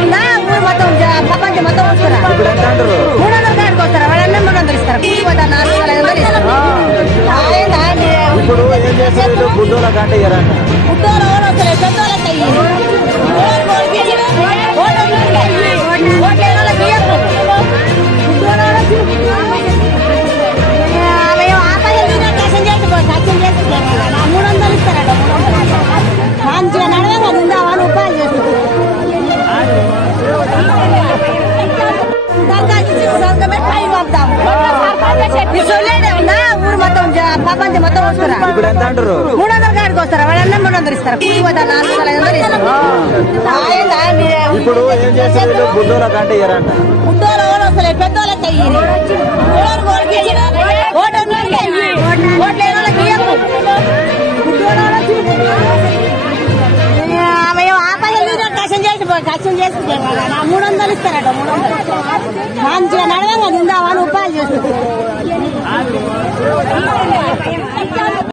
ఉందా ఊరు మొత్తం ప్రపంచం మొత్తం వస్తారా 300 కాడికి వస్తారా వాళ్ళన్న 300 ఇస్తారు కూలి పోతా 400 ఇస్తారు. ఇప్పుడు ఏం చేస్తారు బుడ్డోల గంట ఇయ్యారంట బుడ్డోలు ఎవరు వస్తారు పెద్దోళ్ళకి మంచిగా నడవ ఉందామని ఉపాయం చేస్తుంది. ఉందా ఊరు మొత్తం ప్రపంచం మొత్తం వస్తారా ఇప్పుడు ఎంత అంటారు 300 కాడికి వస్తారా వాళ్ళన్న 300 ఇస్తారు కూలి పోతా 400 ఇస్తారు. ఇప్పుడు ఏం చేస్తారు బుడ్డోల గంట ఇయ్యారంట బుడ్డోలు ఎవరు వస్తారు పెద్దోళ్ళకి కష్టం చేసి 300 ఇస్తారట 300 మంచిగా నడవ ఉందామని ఉపాయం చేస్తుంది.